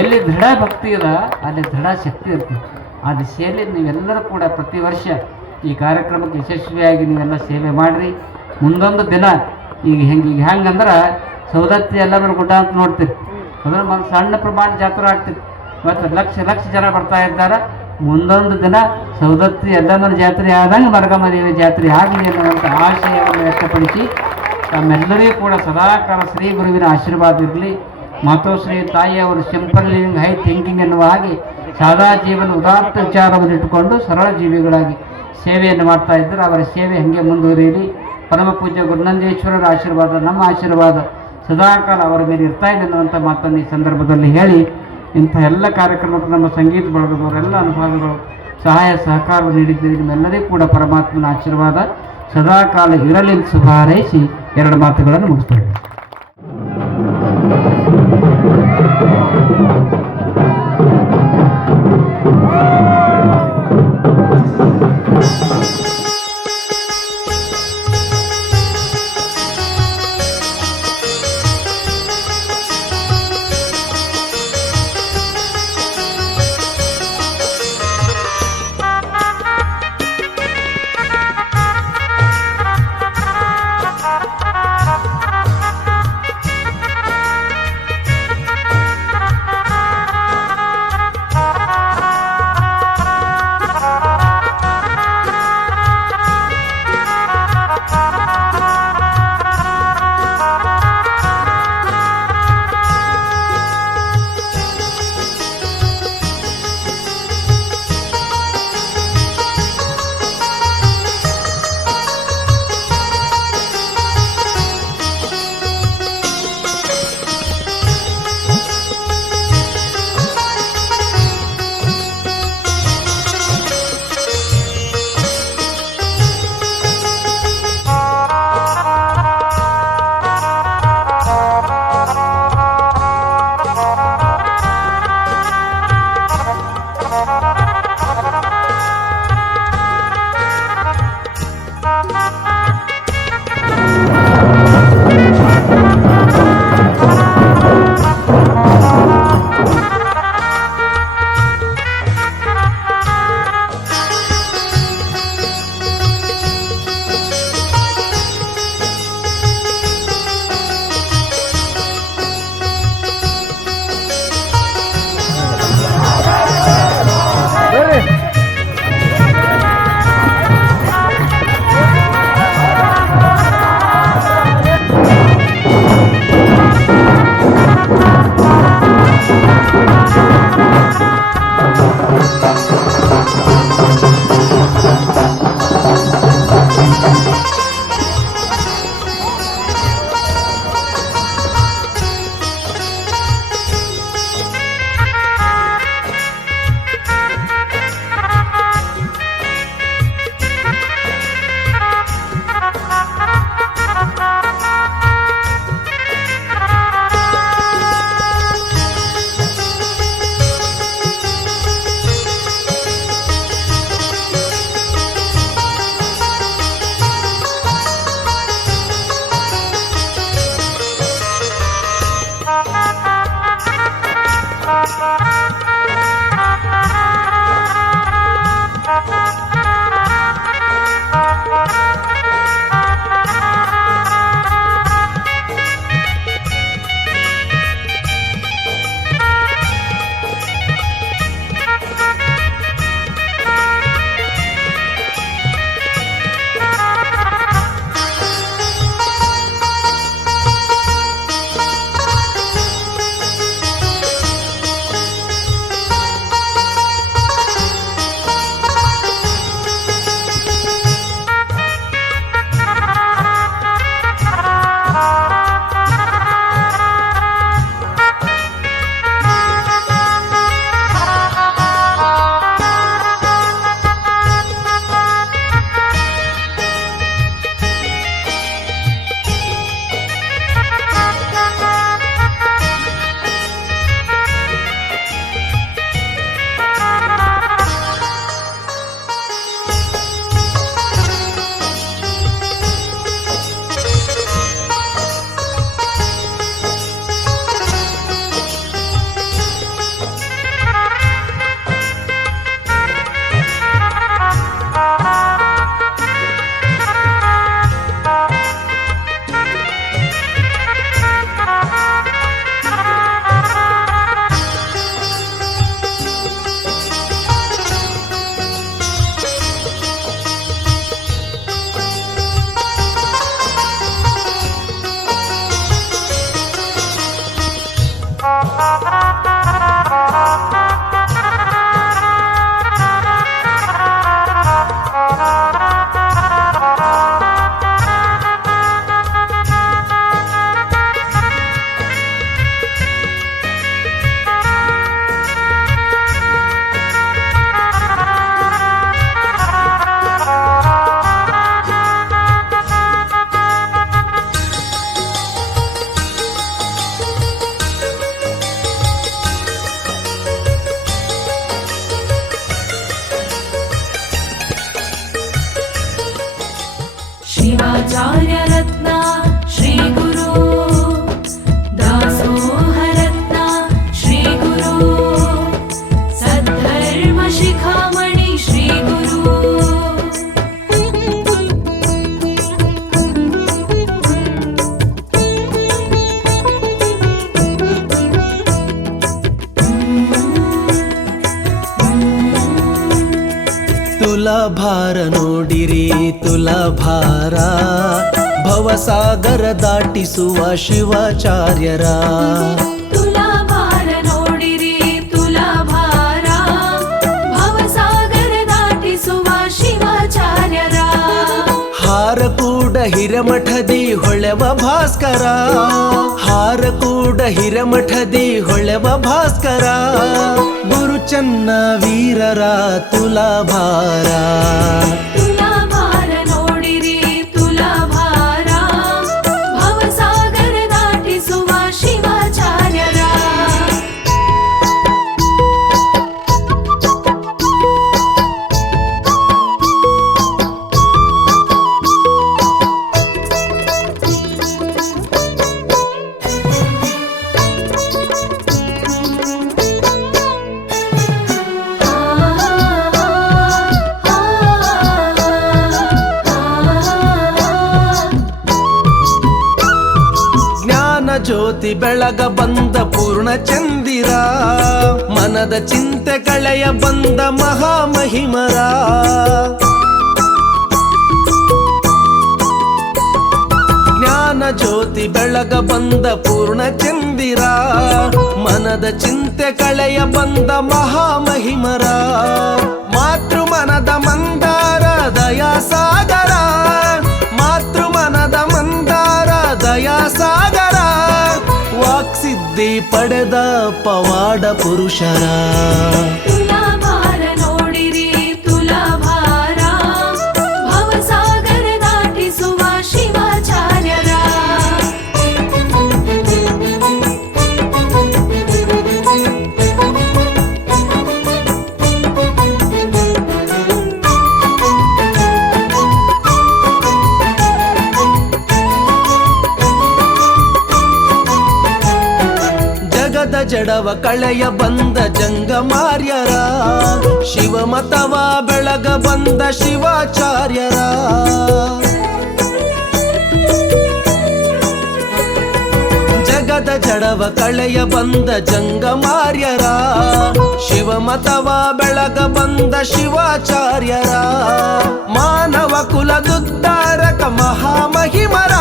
ಎಲ್ಲಿ ದೃಢ ಭಕ್ತಿ ಇದ ಅಲ್ಲಿ ದೃಢ ಶಕ್ತಿ ಇರ್ತದೆ. ಆ ದಿಶೆಯಲ್ಲಿ ನೀವೆಲ್ಲರೂ ಕೂಡ ಪ್ರತಿ ವರ್ಷ ಈ ಕಾರ್ಯಕ್ರಮಕ್ಕೆ ಯಶಸ್ವಿಯಾಗಿ ನೀವೆಲ್ಲ ಸೇವೆ ಮಾಡಿರಿ. ಮುಂದೊಂದು ದಿನ ಈಗ ಹೆಂಗಂದ್ರೆ ಸೌದತ್ತಿ ಎಲ್ಲರೂ ಗುಡ್ಡ ಅಂತ ನೋಡ್ತೀರಿ, ಅಂದ್ರೆ ಒಂದು ಸಣ್ಣ ಪ್ರಮಾಣ ಜಾತ್ರೆ ಆಗ್ತಿತ್ತು. ಇವತ್ತು ಲಕ್ಷ ಜನ ಬರ್ತಾ ಇದ್ದಾರೆ. ಮುಂದೊಂದು ದಿನ ಸೌದತ್ತಿ ಎಲ್ಲರ ಜಾತ್ರೆ ಆದಂಗೆ ಮರಗಮ್ಮ ದೇವಿ ಜಾತ್ರೆ ಆಗಲಿ ಅನ್ನುವಂಥ ಆಶಯವನ್ನು ವ್ಯಕ್ತಪಡಿಸಿ ತಮ್ಮೆಲ್ಲರಿಗೂ ಕೂಡ ಸದಾಕಾಲ ಶ್ರೀ ಗುರುವಿನ ಆಶೀರ್ವಾದ ಇರಲಿ. ಮಾತೋಶ್ರೀ ತಾಯಿಯವರು ಸಿಂಪಲ್ ಲಿವಿಂಗ್, ಹೈ ಥಿಂಕಿಂಗ್ ಎನ್ನುವ ಹಾಗೆ ಸಾದಾ ಜೀವನ ಉದಾತ್ತ ವಿಚಾರವನ್ನು ಇಟ್ಟುಕೊಂಡು ಸರಳ ಜೀವಿಗಳಾಗಿ ಸೇವೆಯನ್ನು ಮಾಡ್ತಾ ಇದ್ದರು. ಅವರ ಸೇವೆ ಹಾಗೆ ಮುಂದುವರಿಯಲಿ. ಪರಮ ಪೂಜ್ಯ ಗುರುನಂದೇಶ್ವರರ ಆಶೀರ್ವಾದ, ನಮ್ಮ ಆಶೀರ್ವಾದ ಸದಾಕಾಲ ಅವರ ಮೇಲೆ ಇರ್ತಾ ಇದೆ ಅನ್ನುವಂಥ ಮಾತನ್ನು ಈ ಸಂದರ್ಭದಲ್ಲಿ ಹೇಳಿ, ಇಂಥ ಎಲ್ಲ ಕಾರ್ಯಕ್ರಮಕ್ಕೆ ನಮ್ಮ ಸಂಗೀತ ಬಳಗದವರೆಲ್ಲ ಅನುಭವಗಳು ಸಹಾಯ ಸಹಕಾರ ನೀಡಿದ್ದೀರಿ. ನಿಮ್ಮೆಲ್ಲರಿಗೂ ಕೂಡ ಪರಮಾತ್ಮನ ಆಶೀರ್ವಾದ ಸದಾಕಾಲ ಇರಲಿ ಶುಭ ಹಾರೈಸಿ 2 ಮಾತುಗಳನ್ನು ಮುಗಿಸ್ತಾ ಇದ್ದೀನಿ. शिवाचार्य रत्न श्री गुरु दासोह रत्न श्री गुरु सद्धर्म शिखामणि श्री गुरु ತುಲಾಭಾರ ನೋಡಿರಿ ತುಲಾಭಾರ ಭವಸಾಗರ ದಾಟಿಸುವ ಶಿವಾಚಾರ್ಯರ ತುಲಾಭಾರ ನೋಡಿರಿ ತುಲಾಭಾರ ಭವಸಾಗರ ದಾಟಿಸುವ ಶಿವಾಚಾರ್ಯರ ಹಾರ ಕೂಡ ಹಿರಮಠದಿ ಹೊಳೆವ ಭಾಸ್ಕರ ಹಾರ ಕೂಡ ಹಿರಮಠದಿ ಹೊಳೆವ ಭಾಸ್ಕರ ಗುರು ಚನ್ನ ವೀರರ ತುಲಾಭಾರ ತುಲಾಭಾರ ನೋಡಿರಿ ತುಲಾಭಾರ ಭವಸಾಗರ ದಾಟಿಸುವ ಶಿವಾಚಾರ್ಯರ ಜ್ಞಾನ ಜ್ಯೋತಿ ಬೆಳಗ ಬಂದ ಪೂರ್ಣ ಚಂದಿರ ಮನದ ಚಿಂತೆ ಕಳೆಯ ಬಂದ ಮಹಾಮಹಿಮರ ಜ್ಞಾನ ಜ್ಯೋತಿ ಬೆಳಗ ಬಂದ ಪೂರ್ಣ ಚಂದಿರ ಮನದ ಚಿಂತೆ ಕಳೆಯ ಬಂದ ಮಹಾಮಹಿಮರ ಮಾತೃ ಮನದ ಮಂದಾರ ದಯಾ ಸಾಗರ ಮಾತೃ ಮನದ ಮಂದಾರ ದಯಾ ಸಾಗರ ವಾಕ್ಸಿದ್ಧಿ ಪಡೆದ ಪವಾಡ ಪುರುಷರ ತುಲಾಭಾರ ನೋಡಿರಿ ತುಲಾಭಾರ ಭವಸಾಗರ ದಾಟಿಸುವ ಶಿವಾಚಾರ್ಯರ ಜಗದ ಜಡವ ಕಳೆಯ ಬಂದ ಜಂಗಮಾರ್ಯರ ಶಿವಮತವ ಬೆಳಗ ಬಂದ ಶಿವಾಚಾರ್ಯರ ಜಗದ ಜಡವ ಕಳೆಯ ಬಂದ ಜಂಗಮಾರ್ಯರ ಶಿವಮತವ ಬೆಳಗ ಬಂದ ಶಿವಾಚಾರ್ಯರ ಮಾನವ ಕುಲದುದ್ಧಾರಕ ಮಹಾಮಹಿಮರ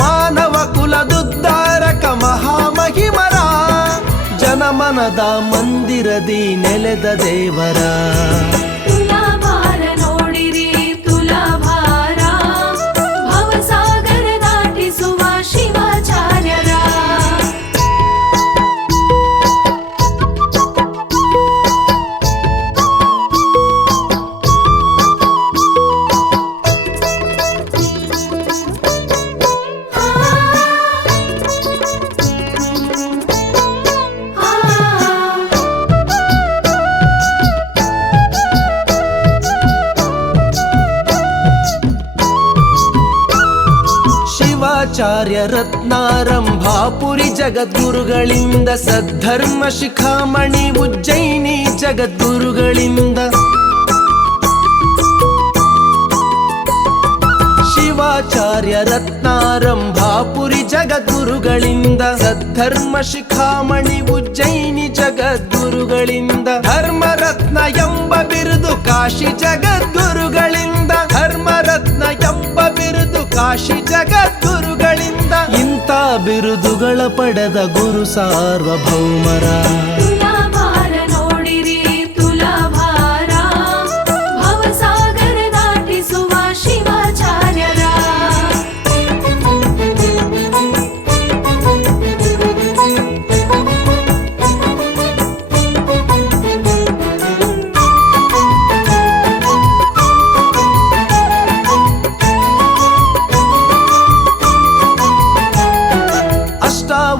ಮಾನವ ಕುಲದುದ್ಧಾರಕ ಮಹಾಮಹಿಮರ ಜನಮನದ ಮಂದಿರದಿ ನೆಲೆದ ದೇವರ ತುಲಾಭಾರ ನೋಡಿರಿ ತುಲಾಭಾರ ಭವಸಾಗರ ದಾಟಿಸುವ ಶಿವಾಚಾರ್ಯರ ಶಿವಾಚಾರ್ಯ ರತ್ನಾರಂಭಾಪುರಿ ಜಗದ್ಗುರುಗಳಿಂದ ಸದ್ಧರ್ಮ ಶಿಖಾಮಣಿ ಉಜ್ಜಯಿನಿ ಜಗದ್ಗುರುಗಳಿಂದ ಶಿವಾಚಾರ್ಯ ರತ್ನಾರಂಭಾಪುರಿ ಜಗದ್ಗುರುಗಳಿಂದ ಸದ್ಧರ್ಮ ಶಿಖಾಮಣಿ ಉಜ್ಜಯಿನಿ ಜಗದ್ಗುರುಗಳಿಂದ ಧರ್ಮರತ್ನ ಎಂಬ ಬಿರುದು ಕಾಶಿ ಜಗದ್ಗುರುಗಳಿಂದ ಧರ್ಮರತ್ನ ಎಂಬ ಬಿರುದು ಕಾಶಿ ಜಗದ್ಗುರುಗಳಿಂದ ಇಂಥ ಬಿರುದುಗಳ ಪಡೆದ ಗುರು ಸಾರ್ವಭೌಮರ ತುಲಾಭಾರ ನೋಡಿರಿ ತುಲಾಭಾರ ಭವಸಾಗರ ದಾಟಿಸುವ ಶಿವಾಚಾರ್ಯರ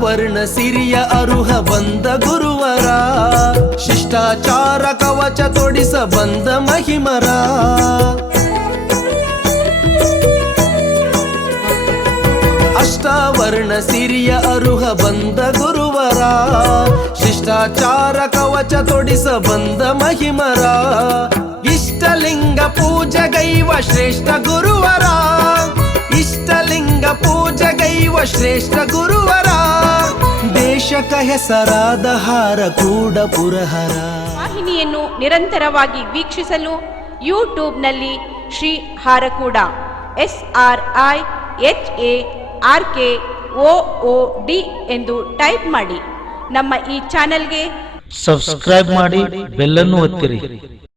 ವರ್ಣ ಸಿರಿಯ ಅರುಹ ಬಂದ ಗುರುವರ ಶಿಷ್ಟಾಚಾರ ಕವಚ ತೊಡಿಸ ಬಂದ ಮಹಿಮರ ಬಂದ ಗುರುವರ ಶಿಷ್ಟಾಚಾರ ಕವಚ ತೊಡಿಸ ಬಂದ ಮಹಿಮರ ಇಷ್ಟಲಿಂಗ ಪೂಜೆಗೈವ ಶ್ರೇಷ್ಠ ಗುರುವರ ಇಷ್ಟಲಿಂಗ ಪೂಜೆಗೈವ ಶ್ರೇಷ್ಠ ಗುರುವರ ದೇಶಕ ಹೆಸರಾದ ಹಾರ ಕೂಡ ಪುರಹರ. ವಾಹಿನಿಯನ್ನು ನಿರಂತರವಾಗಿ ವೀಕ್ಷಿಸಲು ಯೂಟ್ಯೂಬ್ನಲ್ಲಿ ಶ್ರೀ ಹಾರಕೂಡ SRIHARKOOD ಎಂದು ಟೈಪ್ ಮಾಡಿ. ನಮ್ಮ ಈ ಚಾನೆಲ್ಗೆ ಸಬ್ಸ್ಕ್ರೈಬ್ ಮಾಡಿ, ಬೆಲ್ ಅನ್ನು ಒತ್ತಿರಿ.